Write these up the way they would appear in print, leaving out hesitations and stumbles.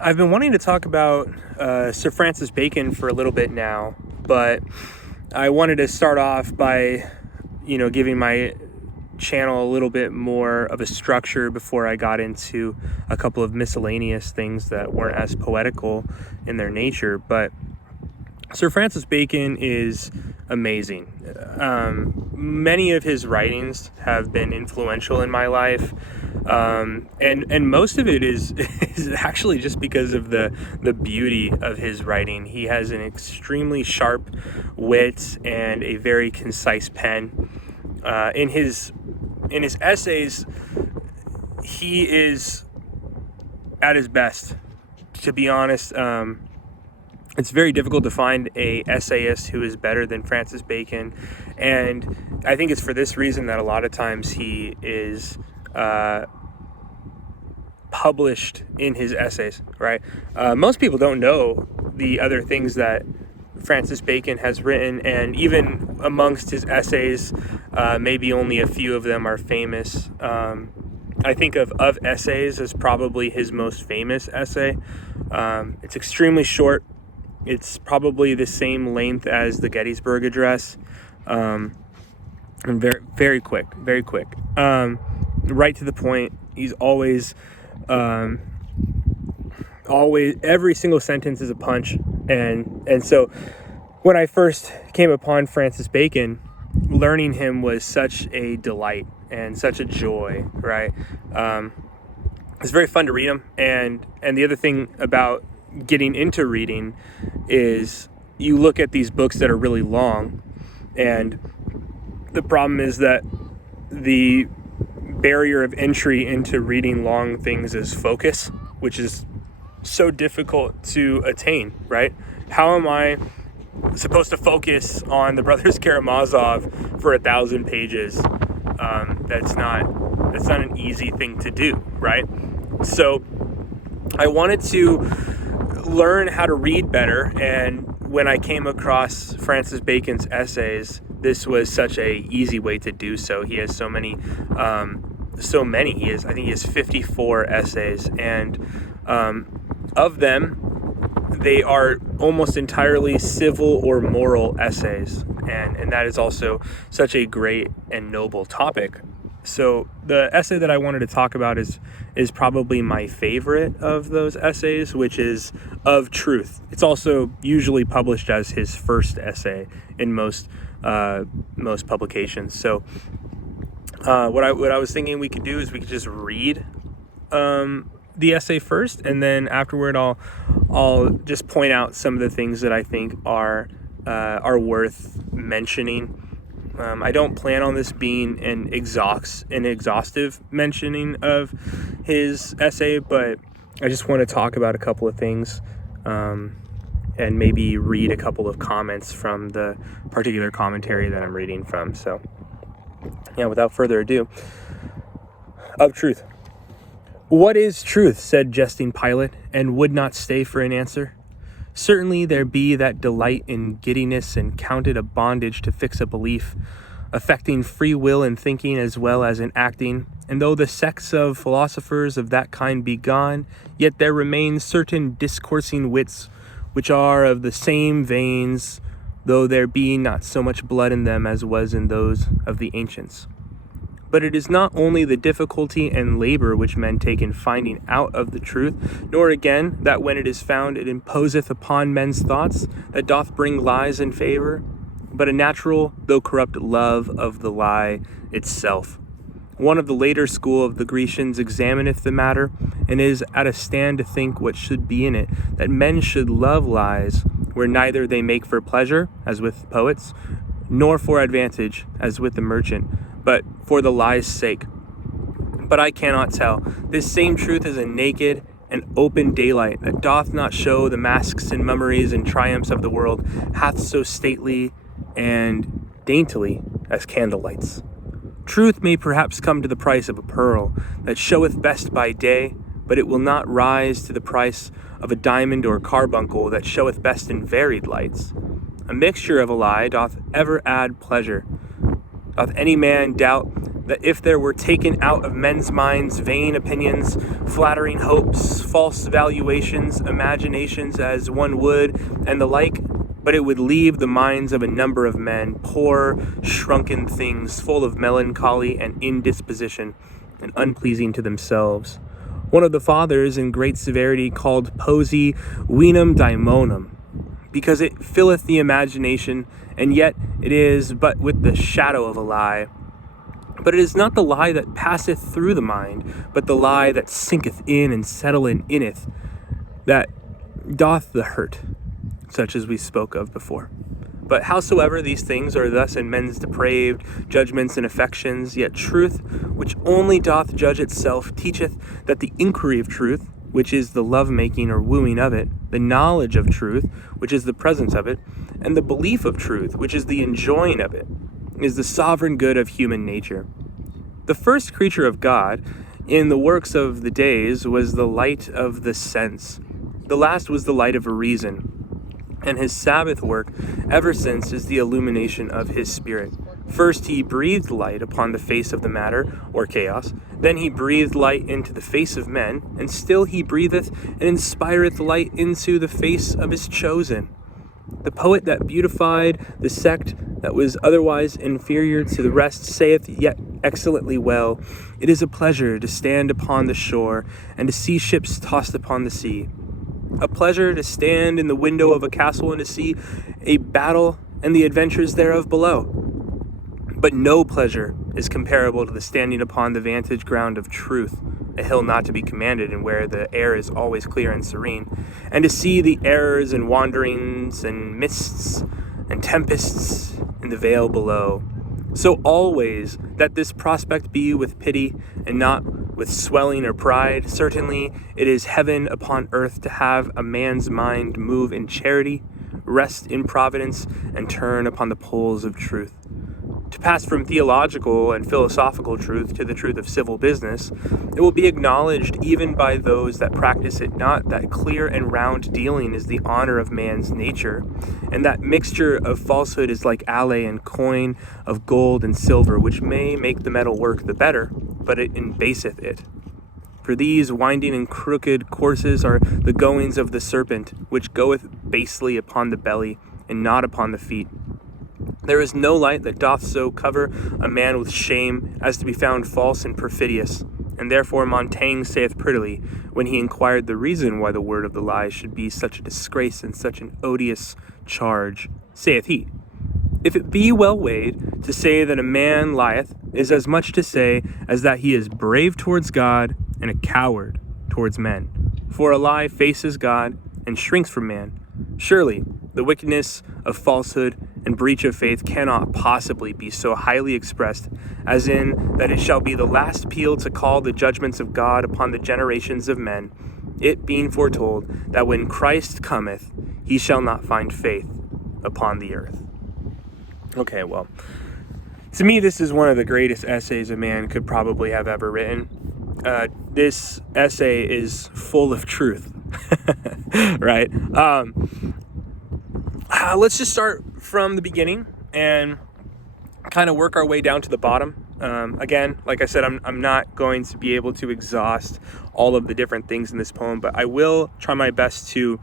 I've been wanting to talk about Sir Francis Bacon for a little bit now, but I wanted to start off by, giving my channel a little bit more of a structure before I got into a couple of miscellaneous things that weren't as poetical in their nature. But Sir Francis Bacon is amazing. Many of his writings have been influential in my life. And most of it is actually just because of the beauty of his writing. He has an extremely sharp wit and a very concise pen. In his essays, he is at his best. To be honest, it's very difficult to find a essayist who is better than Francis Bacon, and I think it's for this reason that a lot of times he is published in his essays, right? Most people don't know the other things that Francis Bacon has written, and even amongst his essays, maybe only a few of them are famous. I think of Essays as probably his most famous essay. It's extremely short. It's probably the same length as the Gettysburg Address, and very, very quick, right to the point. He's always, every single sentence is a punch, and so when I first came upon Francis Bacon, learning him was such a delight and such a joy, right? It's very fun to read him, and the other thing about getting into reading is you look at these books that are really long, and the problem is that the barrier of entry into reading long things is focus, which is so difficult to attain, right? How am I supposed to focus on the Brothers Karamazov for 1,000 pages? That's not an easy thing to do, right? So I wanted to learn how to read better, and when I came across Francis Bacon's essays, this was such a easy way to do so. He has so many. I think he has 54 essays, and of them, they are almost entirely civil or moral essays, and that is also such a great and noble topic. So the essay that I wanted to talk about is probably my favorite of those essays, which is Of Truth. It's also usually published as his first essay in most publications. So what I was thinking we could do is we could just read the essay first, and then afterward I'll just point out some of the things that I think are worth mentioning. I don't plan on this being an exhaustive mentioning of his essay, but I just want to talk about a couple of things, and maybe read a couple of comments from the particular commentary that I'm reading from. So, yeah, without further ado, Of Truth. "What is truth?" said jesting Pilate, and would not stay for an answer. "Certainly there be that delight in giddiness, and count it a bondage to fix a belief, affecting free will in thinking as well as in acting. And though the sects of philosophers of that kind be gone, yet there remain certain discoursing wits, which are of the same veins, though there be not so much blood in them as was in those of the ancients. But it is not only the difficulty and labor which men take in finding out of the truth, nor again that when it is found it imposeth upon men's thoughts, that doth bring lies in favor, but a natural, though corrupt, love of the lie itself. One of the later school of the Grecians examineth the matter, and is at a stand to think what should be in it, that men should love lies, where neither they make for pleasure, as with poets, nor for advantage, as with the merchant, but for the lie's sake. But I cannot tell. This same truth is a naked and open daylight, that doth not show the masks and mummeries and triumphs of the world, hath so stately and daintily as candlelights. Truth may perhaps come to the price of a pearl, that showeth best by day, but it will not rise to the price of a diamond or carbuncle, that showeth best in varied lights. A mixture of a lie doth ever add pleasure. Doth any man doubt that if there were taken out of men's minds vain opinions, flattering hopes, false valuations, imaginations as one would, and the like, but it would leave the minds of a number of men poor, shrunken things, full of melancholy and indisposition, and unpleasing to themselves. One of the fathers in great severity called poesy venum daemonum, because it filleth the imagination, and yet it is but with the shadow of a lie. But it is not the lie that passeth through the mind, but the lie that sinketh in and settleth in it, that doth the hurt, such as we spoke of before. But howsoever these things are thus in men's depraved judgments and affections, yet truth, which only doth judge itself, teacheth that the inquiry of truth, which is the love-making or wooing of it, the knowledge of truth, which is the presence of it, and the belief of truth, which is the enjoying of it, is the sovereign good of human nature. The first creature of God in the works of the days was the light of the sense. The last was the light of reason. And his Sabbath work ever since is the illumination of his spirit. First he breathed light upon the face of the matter, or chaos. Then he breathed light into the face of men, and still he breatheth and inspireth light into the face of his chosen. The poet that beautified the sect that was otherwise inferior to the rest saith yet excellently well, it is a pleasure to stand upon the shore and to see ships tossed upon the sea. A pleasure to stand in the window of a castle and to see a battle and the adventures thereof below. But no pleasure is comparable to the standing upon the vantage ground of truth, a hill not to be commanded, and where the air is always clear and serene, and to see the errors and wanderings and mists and tempests in the vale below. So always that this prospect be with pity and not with swelling or pride. Certainly it is heaven upon earth to have a man's mind move in charity, rest in providence, and turn upon the poles of truth. To pass from theological and philosophical truth to the truth of civil business, it will be acknowledged even by those that practice it not, that clear and round dealing is the honor of man's nature, and that mixture of falsehood is like allay and coin of gold and silver, which may make the metal work the better, but it embaseth it. For these winding and crooked courses are the goings of the serpent, which goeth basely upon the belly, and not upon the feet. There is no light that doth so cover a man with shame as to be found false and perfidious. And therefore Montaigne saith prettily, when he inquired the reason why the word of the lie should be such a disgrace and such an odious charge, saith he, if it be well weighed, to say that a man lieth is as much to say as that he is brave towards God and a coward towards men. For a lie faces God and shrinks from man. Surely the wickedness of falsehood and breach of faith cannot possibly be so highly expressed as in that it shall be the last peal to call the judgments of God upon the generations of men, it being foretold that when Christ cometh, he shall not find faith upon the earth. Okay, well, to me, this is one of the greatest essays a man could probably have ever written. This essay is full of truth, right? Let's just start from the beginning and kind of work our way down to the bottom. Again, like I said, I'm not going to be able to exhaust all of the different things in this poem, but I will try my best to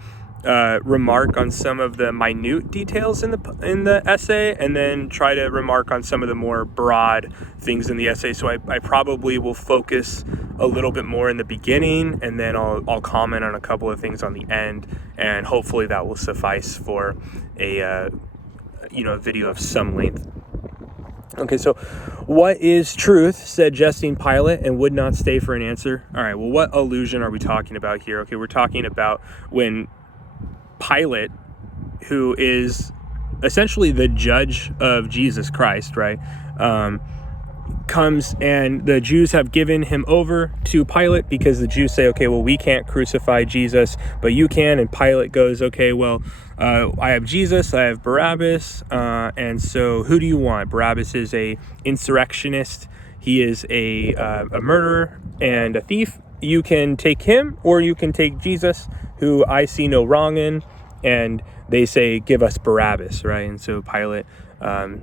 remark on some of the minute details in the essay, and then try to remark on some of the more broad things in the essay. So I probably will focus a little bit more in the beginning, and then I'll comment on a couple of things on the end, and hopefully that will suffice for a video of some length. Okay, so what is truth, said jesting Pilate, and would not stay for an answer. All right, well, what allusion are we talking about here? Okay, we're talking about when Pilate, who is essentially the judge of Jesus Christ, right, comes, and the Jews have given him over to Pilate because the Jews say, okay, well, we can't crucify Jesus, but you can. And Pilate goes, okay, well, I have Jesus, I have Barabbas, and so who do you want? Barabbas is a insurrectionist. He is a murderer and a thief. You can take him, or you can take Jesus, who I see no wrong in. And they say, give us Barabbas, right? And so Pilate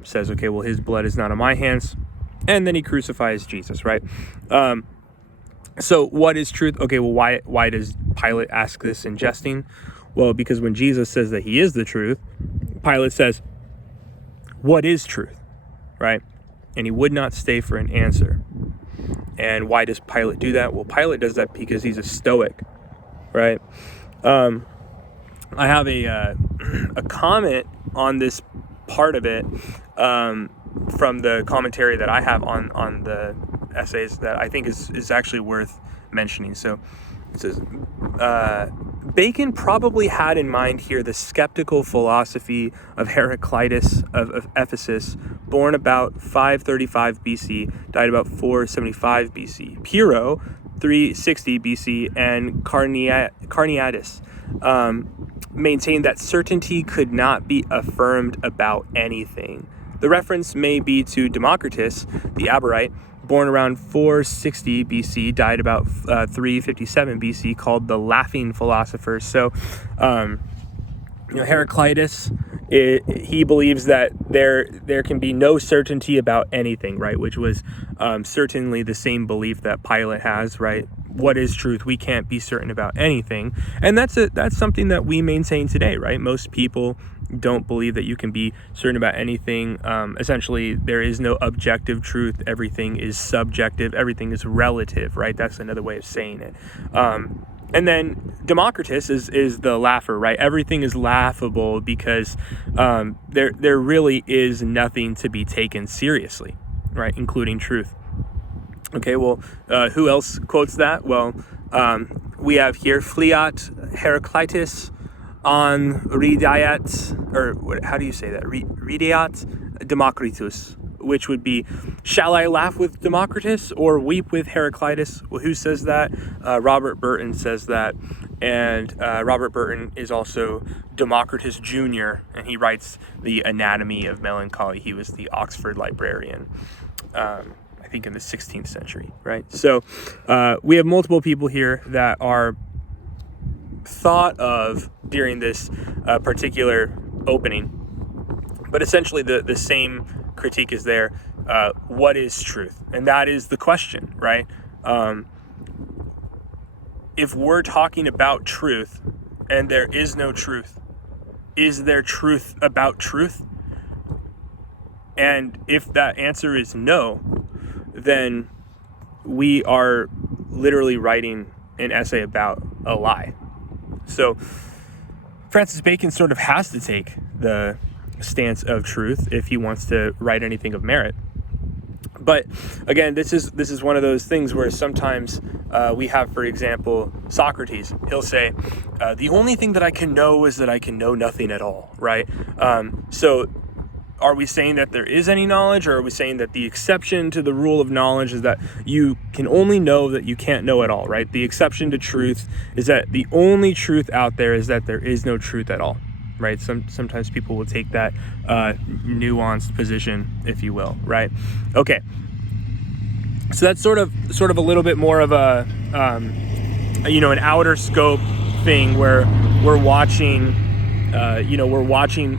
says, okay, well, his blood is not on my hands. and then he crucifies Jesus, right? So what is truth? Okay, well, why does Pilate ask this in jesting? Well, because when Jesus says that he is the truth, Pilate says, what is truth, right? And he would not stay for an answer. And why does Pilate do that? Well, Pilate does that because he's a stoic, right? I have a comment on this part of it from the commentary that I have on the essays that I think is actually worth mentioning. So it says, Bacon probably had in mind here the skeptical philosophy of Heraclitus of Ephesus, born about 535 BC, died about 475 BC. Pyrrho, 360 BC, and Carneades maintained that certainty could not be affirmed about anything. The reference may be to Democritus, the Aberrite, born around 460 BC, died about 357 BC, called the laughing philosopher. So, Heraclitus, he believes that there can be no certainty about anything, right? Which was certainly the same belief that Pilate has, right? What is truth? We can't be certain about anything, and that's something that we maintain today, right? Most people don't believe that you can be certain about anything. Essentially, there is no objective truth. Everything is subjective. Everything is relative, right? That's another way of saying it. And then Democritus is the laugher, right? Everything is laughable because there really is nothing to be taken seriously, right? Including truth. Okay, well, who else quotes that? Well, we have here Fliat Heraclitus on Ridiat, or how do you say that? Ridiat Democritus, which would be, shall I laugh with Democritus or weep with Heraclitus? Well, who says that? Robert Burton says that. And Robert Burton is also Democritus Jr., and he writes The Anatomy of Melancholy. He was the Oxford librarian, I think in the 16th century, right? So we have multiple people here that are thought of during this particular opening, but essentially the same critique is there. What is truth? And that is the question, right? If we're talking about truth and there is no truth, is there truth about truth? And if that answer is no, then we are literally writing an essay about a lie. So Francis Bacon sort of has to take the stance of truth if he wants to write anything of merit. But again, this is one of those things where sometimes we have, for example, Socrates. He'll say, the only thing that I can know is that I can know nothing at all, right? So are we saying that there is any knowledge, or are we saying that the exception to the rule of knowledge is that you can only know that you can't know at all, right? The exception to truth is that the only truth out there is that there is no truth at all, right? Sometimes people will take that nuanced position, if you will, right? Okay. So that's sort of a little bit more of a, an outer scope thing where we're watching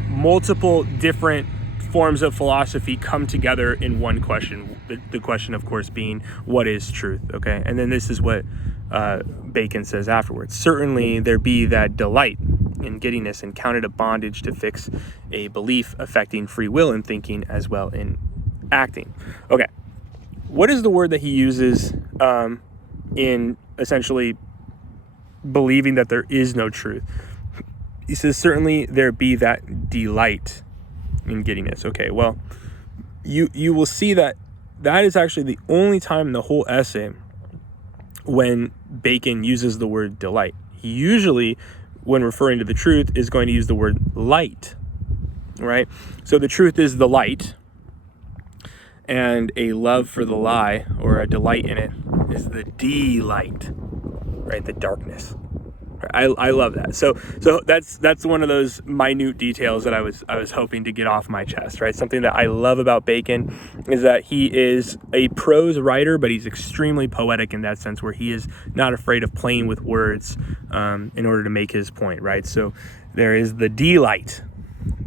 multiple different forms of philosophy come together in one question. The question, of course, being what is truth, okay? And then this is what Bacon says afterwards. Certainly there be that delight in giddiness and counted a bondage to fix a belief affecting free will in thinking as well in acting. Okay, what is the word that he uses in essentially believing that there is no truth? He says, certainly there be that delight in giddiness. Okay, well, you will see that is actually the only time in the whole essay when Bacon uses the word delight. He usually, when referring to the truth, is going to use the word light, right? So the truth is the light, and a love for the lie, or a delight in it, is the delight, right? The darkness. I love that. So that's one of those minute details that I was hoping to get off my chest, right? Something that I love about Bacon is that he is a prose writer, but he's extremely poetic in that sense, where he is not afraid of playing with words in order to make his point, right? So there is the delight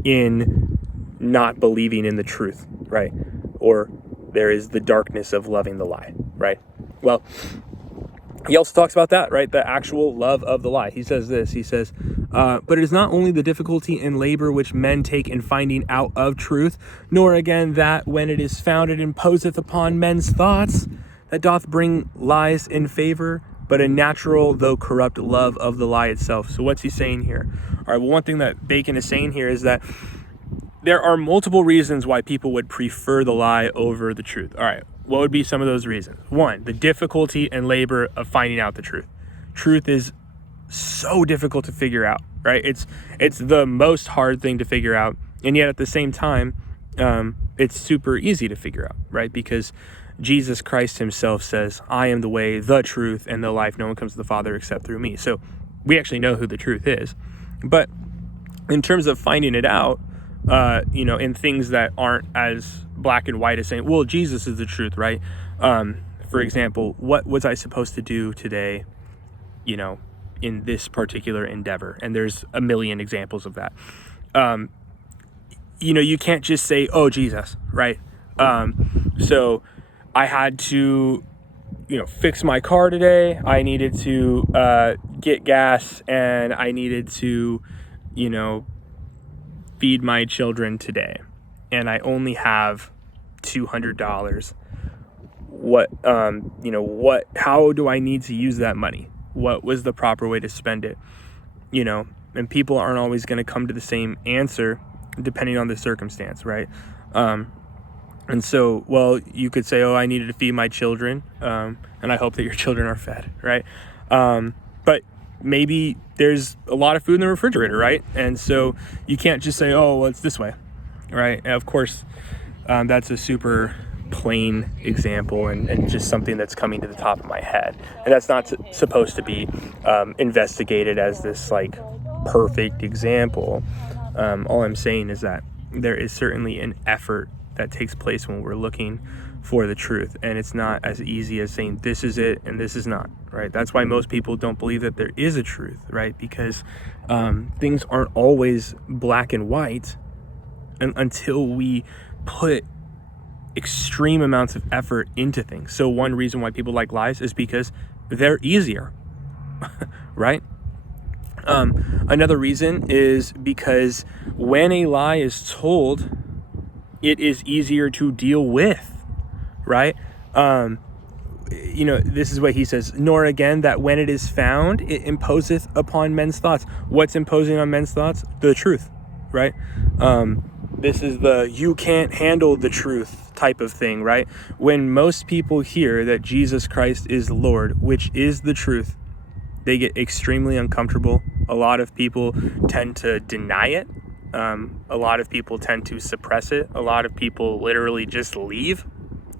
in not believing in the truth, right? Or there is the darkness of loving the lie, right? Well, he also talks about that, right? The actual love of the lie. He says this, he says, but it is not only the difficulty and labor which men take in finding out of truth, nor again that when it is found it imposeth upon men's thoughts, that doth bring lies in favor, but a natural, though corrupt, love of the lie itself. So what's he saying here? All right, well, one thing that Bacon is saying here is that there are multiple reasons why people would prefer the lie over the truth. All right, what would be some of those reasons? One, the difficulty and labor of finding out the truth. Truth is so difficult to figure out, right? It's the most hard thing to figure out, and yet at the same time, it's super easy to figure out, right? Because Jesus Christ himself says, I am the way, the truth, and the life. No one comes to the Father except through me. So we actually know who the truth is. But in terms of finding it out, in things that aren't as black and white as saying, well, Jesus is the truth, right? For example, what was I supposed to do today, in this particular endeavor? And there's a million examples of that. You can't just say, oh, Jesus, right? So I had to, fix my car today. I needed to get gas, and I needed to, feed my children today. And I only have $200. How do I need to use that money? What was the proper way to spend it? And people aren't always going to come to the same answer depending on the circumstance, right? And so, well, you could say, oh, I needed to feed my children, and I hope that your children are fed, right? But maybe there's a lot of food in the refrigerator, right? And so you can't just say, oh, well, it's this way, right? And of course, that's a super plain example and just something that's coming to the top of my head. And that's not supposed to be investigated as this, perfect example. All I'm saying is that there is certainly an effort that takes place when we're looking for the truth, and it's not as easy as saying this is it and this is not, right? That's why most people don't believe that there is a truth, right? Because things aren't always black and white until we put extreme amounts of effort into things. So one reason why people like lies is because they're easier, right? Another reason is because when a lie is told, it is easier to deal with, right? This is what he says, nor again that when it is found, it imposeth upon men's thoughts. What's imposing on men's thoughts? The truth, right? This is the you can't handle the truth type of thing, right? When most people hear that Jesus Christ is Lord, which is the truth, they get extremely uncomfortable. A lot of people tend to deny it. A lot of people tend to suppress it. A lot of people literally just leave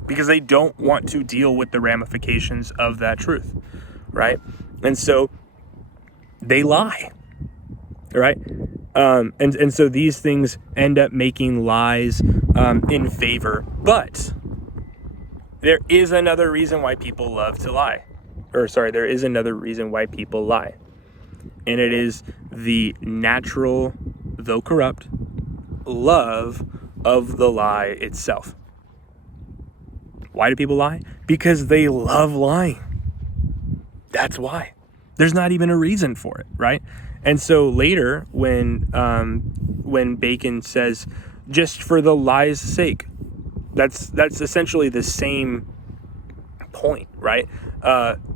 because they don't want to deal with the ramifications of that truth, right? And so they lie, right? And so these things end up making lies in favor. But there is another reason why people love to lie. There is another reason why people lie. And it is the natural, though corrupt, love of the lie itself. Why do people lie? Because they love lying. That's why. There's not even a reason for it, right? And so later, when Bacon says, just for the lie's sake, that's essentially the same point, right?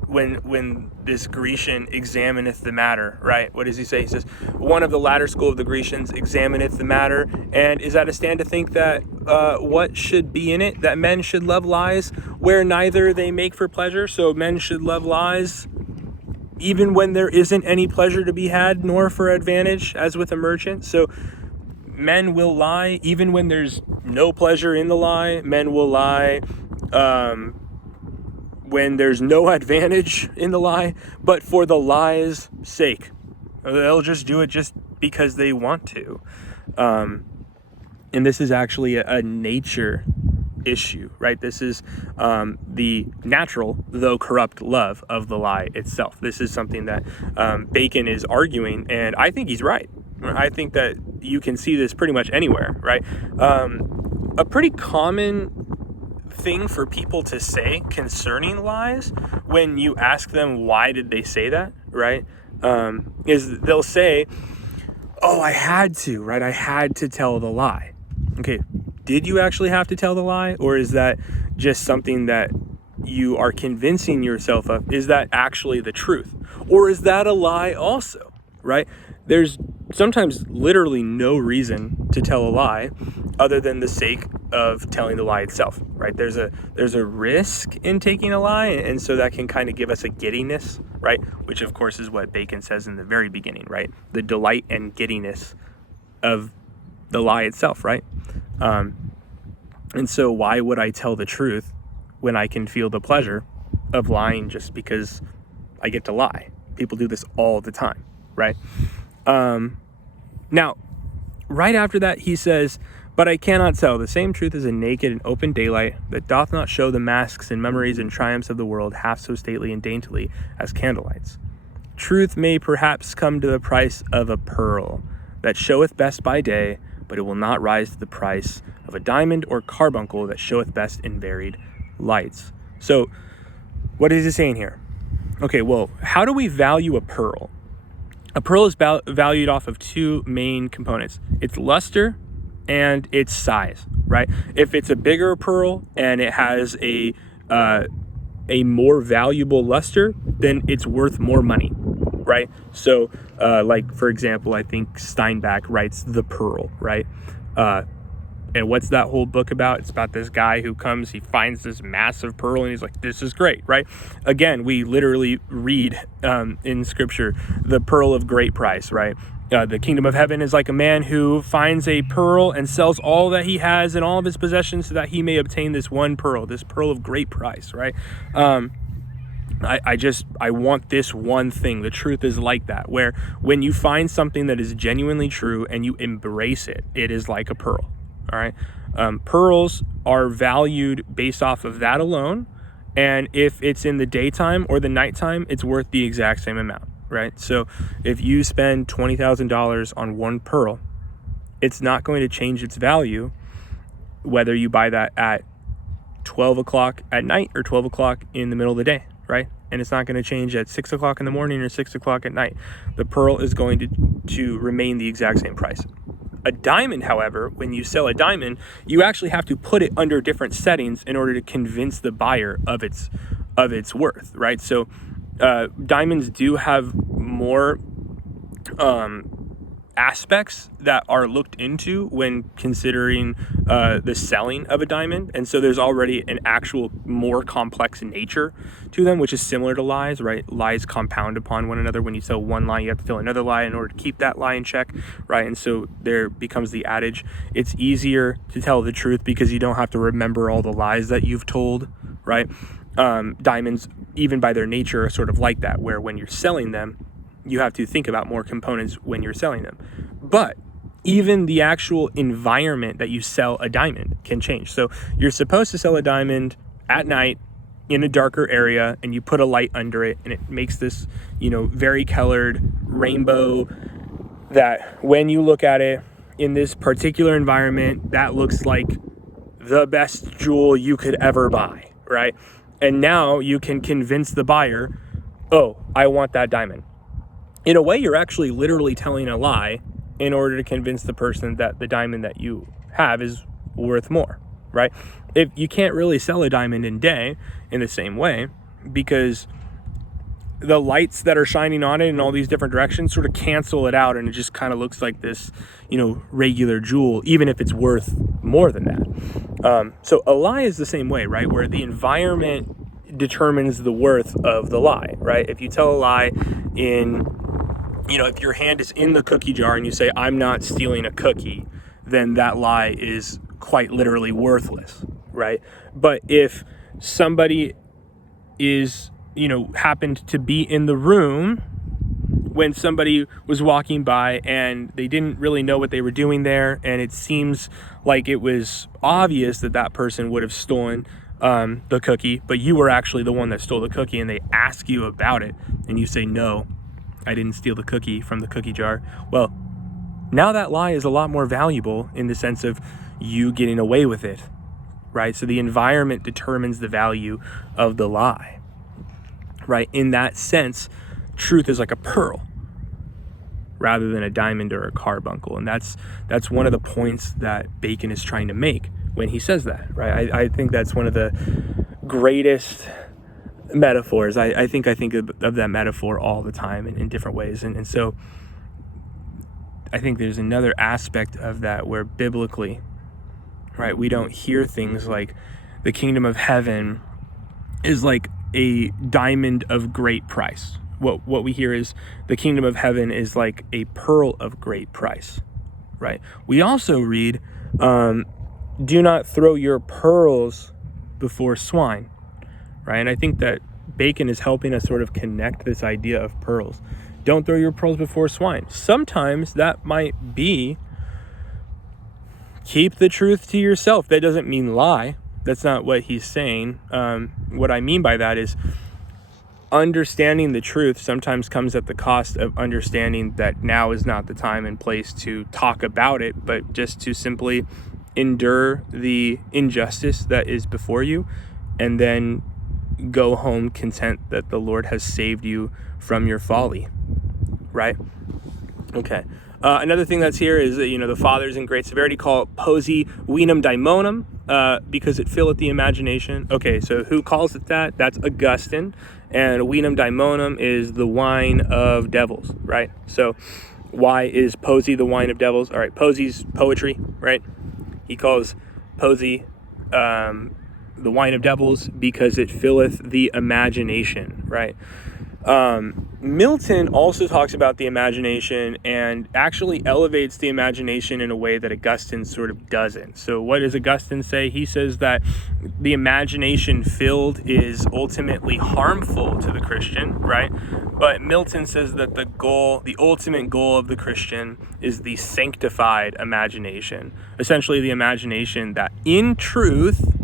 When this Grecian examineth the matter, right? What does he say? He says, one of the latter school of the Grecians examineth the matter, and is at a stand to think that what should be in it, that men should love lies, where neither they make for pleasure, so men should love lies, even when there isn't any pleasure to be had, nor for advantage, as with a merchant. So men will lie, even when there's no pleasure in the lie. Men will lie when there's no advantage in the lie, but for the lie's sake. They'll just do it just because they want to. And this is actually a nature issue, right? This is the natural, though corrupt, love of the lie itself. This is something that Bacon is arguing, and I think he's right. I think that you can see this pretty much anywhere, right? A pretty common thing for people to say concerning lies when you ask them why did they say that, right? Is they'll say, oh, I had to, right? I had to tell the lie. Okay, did you actually have to tell the lie? Or is that just something that you are convincing yourself of? Is that actually the truth? Or is that a lie also, right? There's sometimes literally no reason to tell a lie other than the sake of telling the lie itself, right? There's a risk in taking a lie, and so that can kind of give us a giddiness, right? Which of course is what Bacon says in the very beginning, right? The delight and giddiness of the lie itself, right? And so why would I tell the truth when I can feel the pleasure of lying just because I get to lie? People do this all the time, right? Now, right after that, he says, but I cannot tell. The same truth is in naked and open daylight that doth not show the masks and memories and triumphs of the world half so stately and daintily as candlelights. Truth may perhaps come to the price of a pearl that showeth best by day, but it will not rise to the price of a diamond or carbuncle that showeth best in varied lights. So what is he saying here? Okay, well, how do we value a pearl? A pearl is valued off of two main components. Its luster and its size, right? If it's a bigger pearl and it has a more valuable luster, then it's worth more money, right? So like, for example, I think Steinbach writes The Pearl, right? And what's that whole book about? It's about this guy who comes, he finds this massive pearl, and he's like, this is great, right? Again, we literally read in scripture, the pearl of great price, right? The kingdom of heaven is like a man who finds a pearl and sells all that he has and all of his possessions so that he may obtain this one pearl, this pearl of great price, right? I want this one thing. The truth is like that, where when you find something that is genuinely true and you embrace it, it is like a pearl. All right. Pearls are valued based off of that alone. And if it's in the daytime or the nighttime, it's worth the exact same amount, right? So if you spend $20,000 on one pearl, it's not going to change its value whether you buy that at 12 o'clock at night or 12 o'clock in the middle of the day, right? And it's not going to change at 6 o'clock in the morning or 6 o'clock at night. The pearl is going to remain the exact same price. A diamond, however, when you sell a diamond, you actually have to put it under different settings in order to convince the buyer of its worth, right? So diamonds do have more aspects that are looked into when considering the selling of a diamond. And so there's already an actual more complex nature to them, which is similar to lies, right? Lies compound upon one another. When you sell one lie, you have to tell another lie in order to keep that lie in check, right? And so there becomes the adage, it's easier to tell the truth because you don't have to remember all the lies that you've told, right? Diamonds, even by their nature, are sort of like that, where when you're selling them, you have to think about more components when you're selling them. But even the actual environment that you sell a diamond can change. So you're supposed to sell a diamond at night in a darker area, and you put a light under it, and it makes this, very colored rainbow that when you look at it in this particular environment, that looks like the best jewel you could ever buy, right? And now you can convince the buyer, oh, I want that diamond. In a way, you're actually literally telling a lie in order to convince the person that the diamond that you have is worth more, right? If you can't really sell a diamond in day in the same way, because the lights that are shining on it in all these different directions sort of cancel it out, and it just kind of looks like this, regular jewel, even if it's worth more than that. So a lie is the same way, right? Where the environment determines the worth of the lie, right? If you tell a lie if your hand is in the cookie jar and you say, I'm not stealing a cookie, then that lie is quite literally worthless, right? But if somebody is, happened to be in the room when somebody was walking by and they didn't really know what they were doing there, and it seems like it was obvious that that person would have stolen the cookie, but you were actually the one that stole the cookie, and they ask you about it, and you say, no, I didn't steal the cookie from the cookie jar. Well, now that lie is a lot more valuable in the sense of you getting away with it, right? So the environment determines the value of the lie, right? In that sense, truth is like a pearl rather than a diamond or a carbuncle. And that's one of the points that Bacon is trying to make when he says that, right? I think that's one of the greatest metaphors. I think of that metaphor all the time in different ways. And so I think there's another aspect of that where biblically, right, we don't hear things like the kingdom of heaven is like a diamond of great price. What we hear is the kingdom of heaven is like a pearl of great price, right? We also read, do not throw your pearls before swine, right? And I think that Bacon is helping us sort of connect this idea of pearls. Don't throw your pearls before swine. Sometimes that might be keep the truth to yourself. That doesn't mean lie. That's not what he's saying. What I mean by that is understanding the truth sometimes comes at the cost of understanding that now is not the time and place to talk about it, but just to simply endure the injustice that is before you and then go home content that the Lord has saved you from your folly, right? Okay. Another thing that's here is that, the fathers in great severity call it posi vinum daemonum, because it filleth the imagination. Okay, so who calls it that? That's Augustine. And vinum daemonum is the wine of devils, right? So why is poesy the wine of devils? All right, poesy's poetry, right? He calls poesy the wine of devils because it filleth the imagination, right? Milton also talks about the imagination and actually elevates the imagination in a way that Augustine sort of doesn't. So what does Augustine say? He says that the imagination filled is ultimately harmful to the Christian, right? But Milton says that the ultimate goal of the Christian is the sanctified imagination. Essentially the imagination that in truth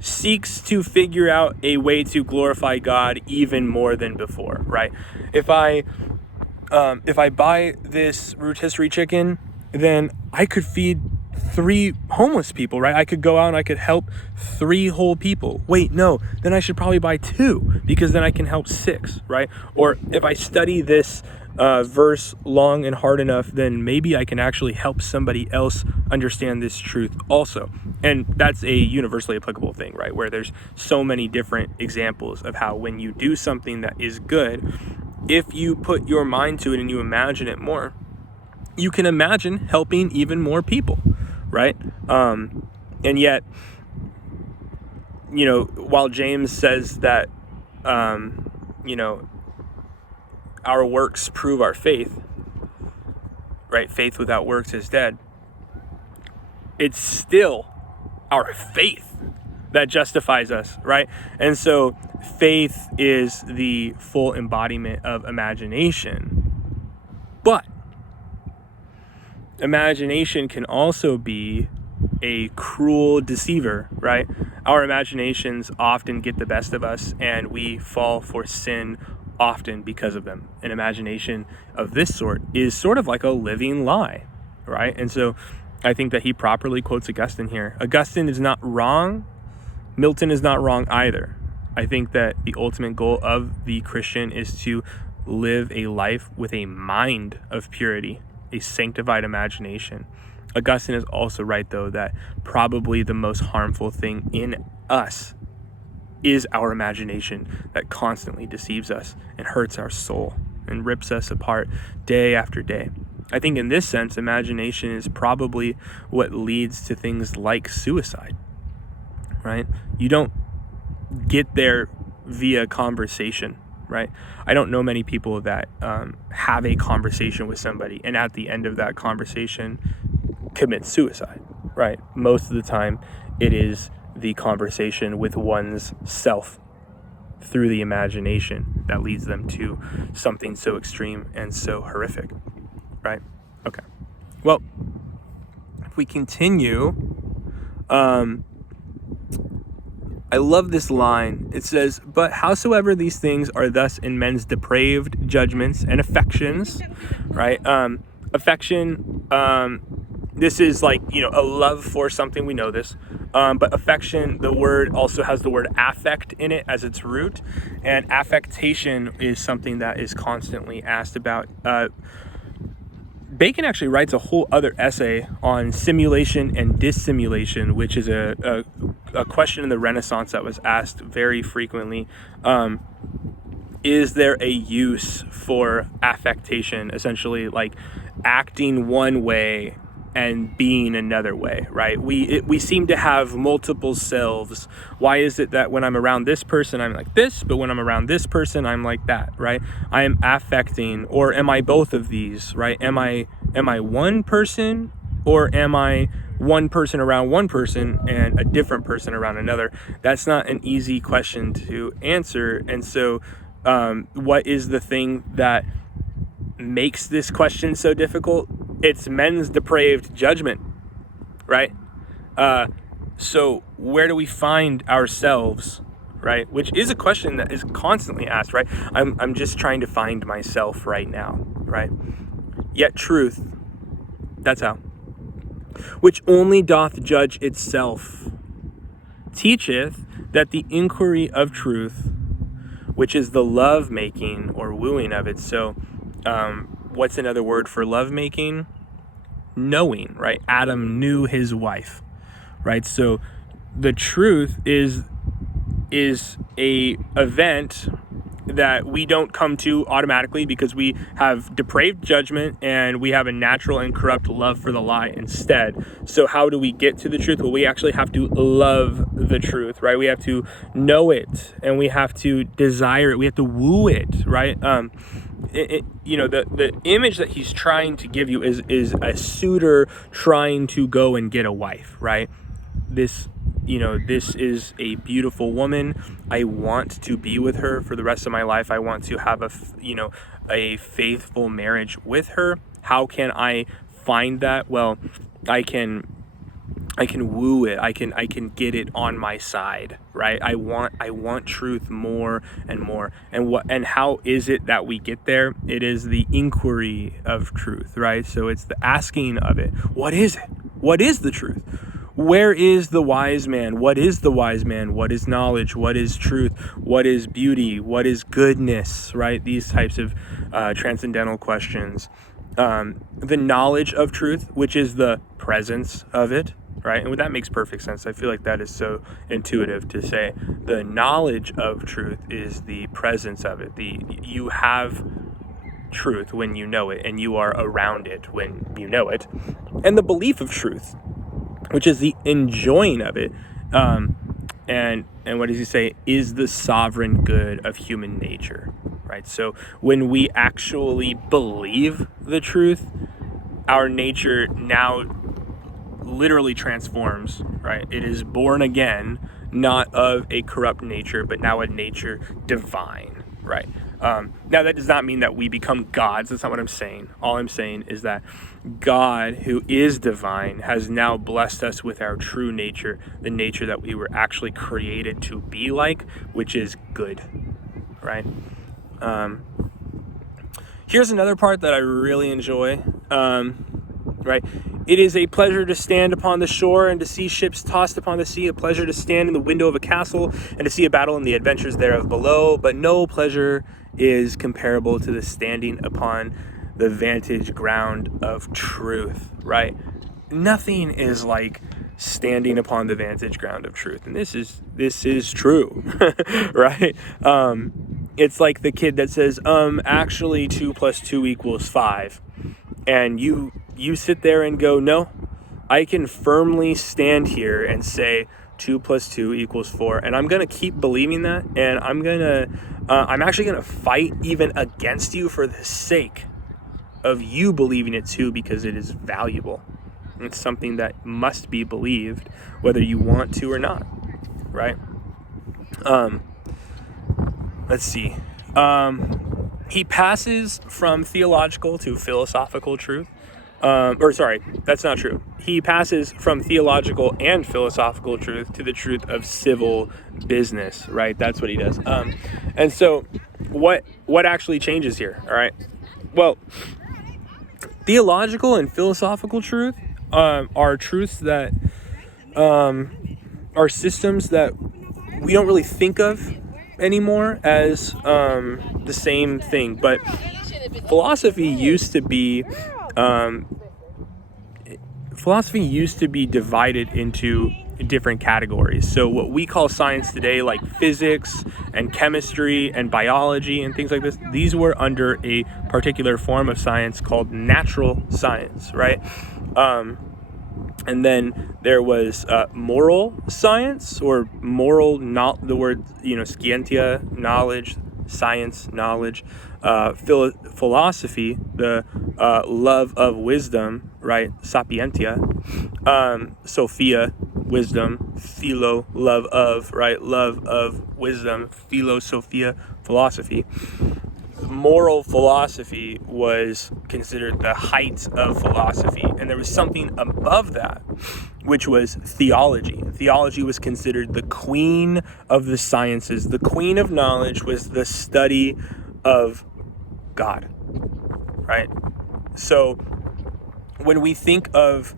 seeks to figure out a way to glorify God even more than before, right? If I buy this rotisserie chicken, then I could feed 3 homeless people, right? I could go out and I could help 3 whole people. Wait, no, then I should probably buy 2 because then I can help 6, right? Or if I study this verse long and hard enough, then maybe I can actually help somebody else understand this truth also. And that's a universally applicable thing, right? Where there's so many different examples of how when you do something that is good, if you put your mind to it and you imagine it more, you can imagine helping even more people, right? And yet, while James says that, our works prove our faith, right? Faith without works is dead. It's still our faith that justifies us, right? And so faith is the full embodiment of imagination. But imagination can also be a cruel deceiver, right? Our imaginations often get the best of us and we fall for sin often because of them. An imagination of this sort is sort of like a living lie, right? And so I think that he properly quotes Augustine here. Augustine is not wrong. Milton is not wrong either. I think that the ultimate goal of the Christian is to live a life with a mind of purity, a sanctified imagination. Augustine is also right, though, that probably the most harmful thing in us is our imagination that constantly deceives us and hurts our soul and rips us apart day after day. I think in this sense, imagination is probably what leads to things like suicide, right? You don't get there via conversation, right? I don't know many people that have a conversation with somebody and at the end of that conversation commit suicide, right? Most of the time it is the conversation with one's self through the imagination that leads them to something so extreme and so horrific, right? Okay. Well, if we continue, I love this line. It says, but howsoever these things are thus in men's depraved judgments and affections, right? Affection, this is like, a love for something. We know this. But affection, the word also has the word affect in it as its root, and affectation is something that is constantly asked about. Bacon actually writes a whole other essay on simulation and dissimulation, which is a question in the Renaissance that was asked very frequently. Is there a use for affectation, essentially like acting one way and being another way, right? We seem to have multiple selves. Why is it that when I'm around this person, I'm like this, but when I'm around this person, I'm like that, right? I am affecting, or am I both of these, right? Am I one person, or am I one person around one person and a different person around another? That's not an easy question to answer. And so what is the thing that makes this question so difficult? It's men's depraved judgment, right? So where do we find ourselves, right? Which is a question that is constantly asked, right? I'm just trying to find myself right now, right? Yet truth, that's how. Which only doth judge itself, teacheth that the inquiry of truth, which is the love making or wooing of it. So what's another word for love making? Knowing, right? Adam knew his wife, right? So the truth is a event that we don't come to automatically because we have depraved judgment and we have a natural and corrupt love for the lie instead. So how do we get to the truth? Well, we actually have to love the truth, right? We have to know it, and we have to desire it. We have to woo it, right? The image that he's trying to give you is a suitor trying to go and get a wife, right? This is a beautiful woman. I want to be with her for the rest of my life. I want to have a faithful marriage with her. How can I find that? Well, I can woo it. I can get it on my side, right? I want truth more and more. And how is it that we get there? It is the inquiry of truth, right? So it's the asking of it. What is it? What is the truth? Where is the wise man? What is the wise man? What is knowledge? What is truth? What is beauty? What is goodness, right? These types of transcendental questions. The knowledge of truth, which is the presence of it, right? And that makes perfect sense. I feel like that is so intuitive to say. The knowledge of truth is the presence of it. You have truth when you know it, and you are around it when you know it. And the belief of truth, which is the enjoying of it, and what does he say, is the sovereign good of human nature, right? So when we actually believe the truth, our nature now literally transforms, right? It is born again, not of a corrupt nature, but now a nature divine, right? Now that does not mean that we become gods. That's not what I'm saying. All I'm saying is that God, who is divine, has now blessed us with our true nature, the nature that we were actually created to be like, which is good, right? Here's another part that I really enjoy, right? It is a pleasure to stand upon the shore and to see ships tossed upon the sea, a pleasure to stand in the window of a castle and to see a battle and the adventures thereof below, but no pleasure is comparable to the standing upon the vantage ground of truth, right? Nothing is like standing upon the vantage ground of truth, and this is true, right? It's like the kid that says, actually 2 + 2 = 5, and you sit there and go, no, I can firmly stand here and say 2 + 2 = 4, and I'm gonna keep believing that, and I'm actually gonna fight even against you for the sake of you believing it too, because it is valuable. It's something that must be believed whether you want to or not, right? Let's see. He passes from theological to philosophical truth. That's not true. He passes from theological and philosophical truth to the truth of civil business, right? That's what he does. And so what actually changes here, all right? Well, theological and philosophical truth are truths that are systems that we don't really think of anymore as the same thing. But philosophy used to be divided into different categories. So what we call science today, like physics and chemistry and biology and things like this, these were under a particular form of science called natural science, right? And then there was moral science, or moral, not the word, scientia, knowledge, science, knowledge, philosophy, the love of wisdom, right? Sapientia, Sophia, wisdom, philo, love of, right? Love of wisdom, philosophia, philosophy. Moral philosophy was considered the height of philosophy, and there was something above that, which was theology. Theology was considered the queen of the sciences. The queen of knowledge was the study of God, right? So when we think of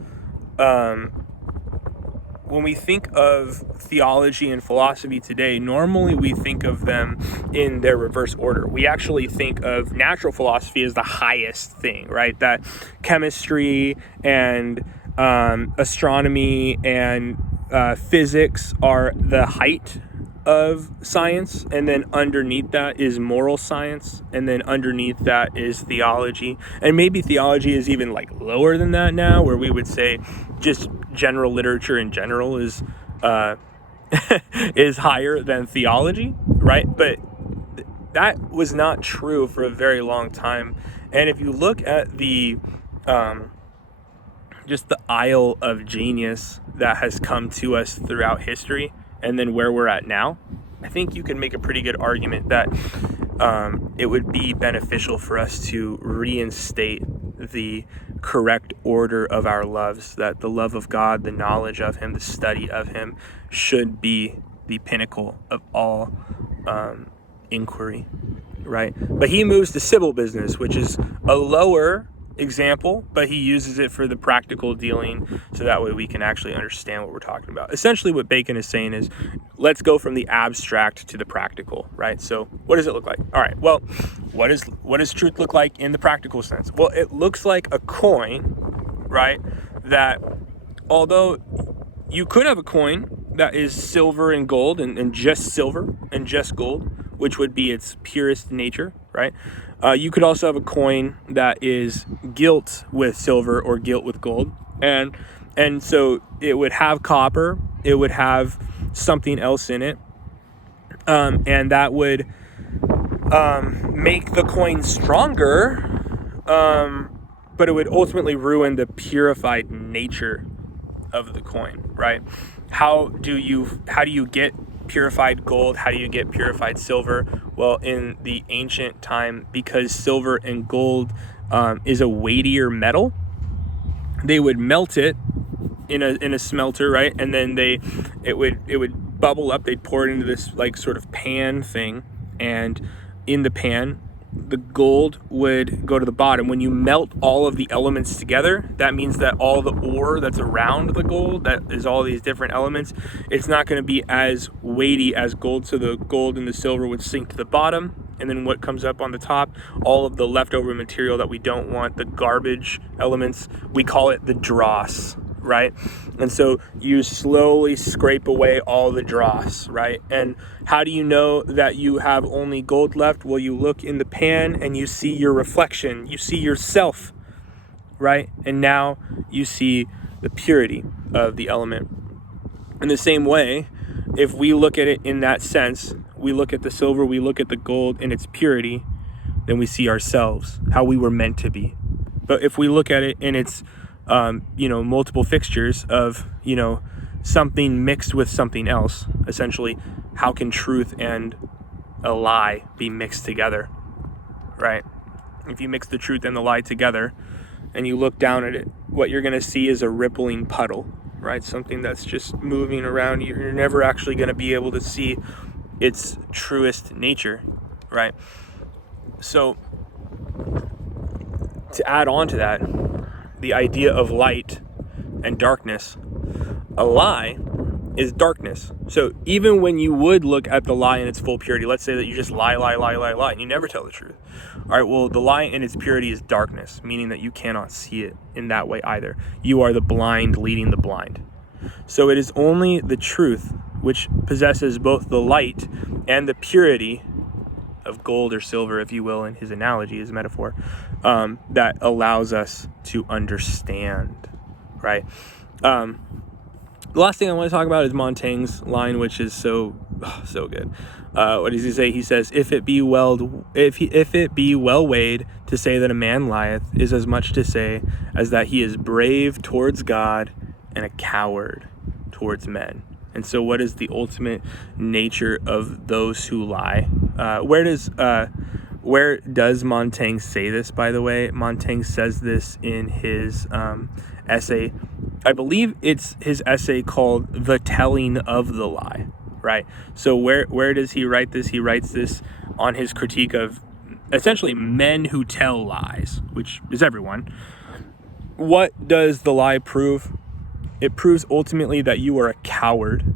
theology and philosophy today, normally we think of them in their reverse order. We actually think of natural philosophy as the highest thing, right? That chemistry and astronomy and physics are the height of science, and then underneath that is moral science, and then underneath that is theology. And maybe theology is even like lower than that now, where we would say just general literature in general is is higher than theology, right? But that was not true for a very long time. And if you look at the just the aisle of genius that has come to us throughout history, and then where we're at now, I think you can make a pretty good argument that it would be beneficial for us to reinstate the correct order of our loves, that the love of God, the knowledge of Him, the study of Him should be the pinnacle of all inquiry, right? But he moves to civil business, which is a lower example, but he uses it for the practical dealing, so that way we can actually understand what we're talking about. Essentially what Bacon is saying is, let's go from the abstract to the practical, right? So what does it look like? All right, well, what does truth look like in the practical sense? Well, it looks like a coin, right? That although you could have a coin that is silver and gold, and just silver and just gold, which would be its purest nature, right? You could also have a coin that is gilt with silver or gilt with gold, and so it would have copper, it would have something else in it, and that would make the coin stronger, but it would ultimately ruin the purified nature of the coin, right? How do you get purified gold? How do you get purified silver? Well, in the ancient time, because silver and gold is a weightier metal, they would melt it in a smelter, right? And then it would bubble up. They'd pour it into this like sort of pan thing, and in the pan, the gold would go to the bottom. When you melt all of the elements together, that means that all the ore that's around the gold, that is all these different elements, it's not going to be as weighty as gold. So the gold and the silver would sink to the bottom, and then what comes up on the top, all of the leftover material that we don't want, the garbage elements, we call it the dross, right? And so you slowly scrape away all the dross, right? And how do you know that you have only gold left? Well, you look in the pan and you see your reflection, you see yourself, right? And now you see the purity of the element. In the same way, if we look at it in that sense, we look at the silver, we look at the gold in its purity, then we see ourselves, how we were meant to be. But if we look at it in its multiple fixtures of, something mixed with something else, essentially, how can truth and a lie be mixed together, right? If you mix the truth and the lie together and you look down at it, what you're going to see is a rippling puddle, right? Something that's just moving around. You're never actually going to be able to see its truest nature, right? So to add on to that, the idea of light and darkness, a lie is darkness. So even when you would look at the lie in its full purity, let's say that you just lie, and you never tell the truth. All right, well, the lie in its purity is darkness, meaning that you cannot see it in that way either. You are the blind leading the blind. So it is only the truth, which possesses both the light and the purity of gold or silver, if you will, in his analogy, his metaphor, that allows us to understand, right? The last thing I want to talk about is Montaigne's line, which is so good. What does he say? He says, if it be well weighed to say that a man lieth, is as much to say as that he is brave towards God and a coward towards men. And so what is the ultimate nature of those who lie? Where does Montaigne say this, by the way? Montaigne says this in his essay. I believe it's his essay called The Telling of the Lie, right? So where does he write this? He writes this on his critique of essentially men who tell lies, which is everyone. What does the lie prove? It proves ultimately that you are a coward.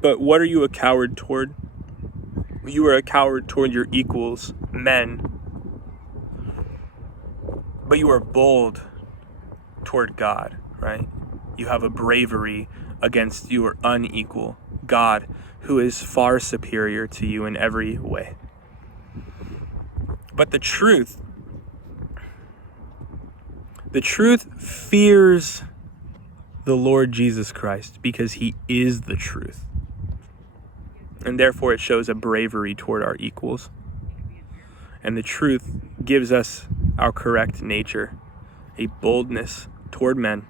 But what are you a coward toward? You are a coward toward your equals, men. But you are bold toward God, right? You have a bravery against your unequal God, who is far superior to you in every way. But the truth fears the Lord Jesus Christ because he is the truth. And therefore it shows a bravery toward our equals. And the truth gives us our correct nature, a boldness toward men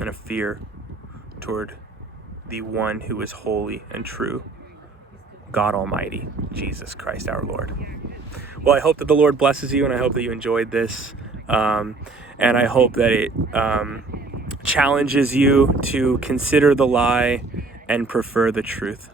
and a fear toward the one who is holy and true, God Almighty, Jesus Christ our Lord. Well, I hope that the Lord blesses you, and I hope that you enjoyed this. And I hope that it challenges you to consider the lie and prefer the truth.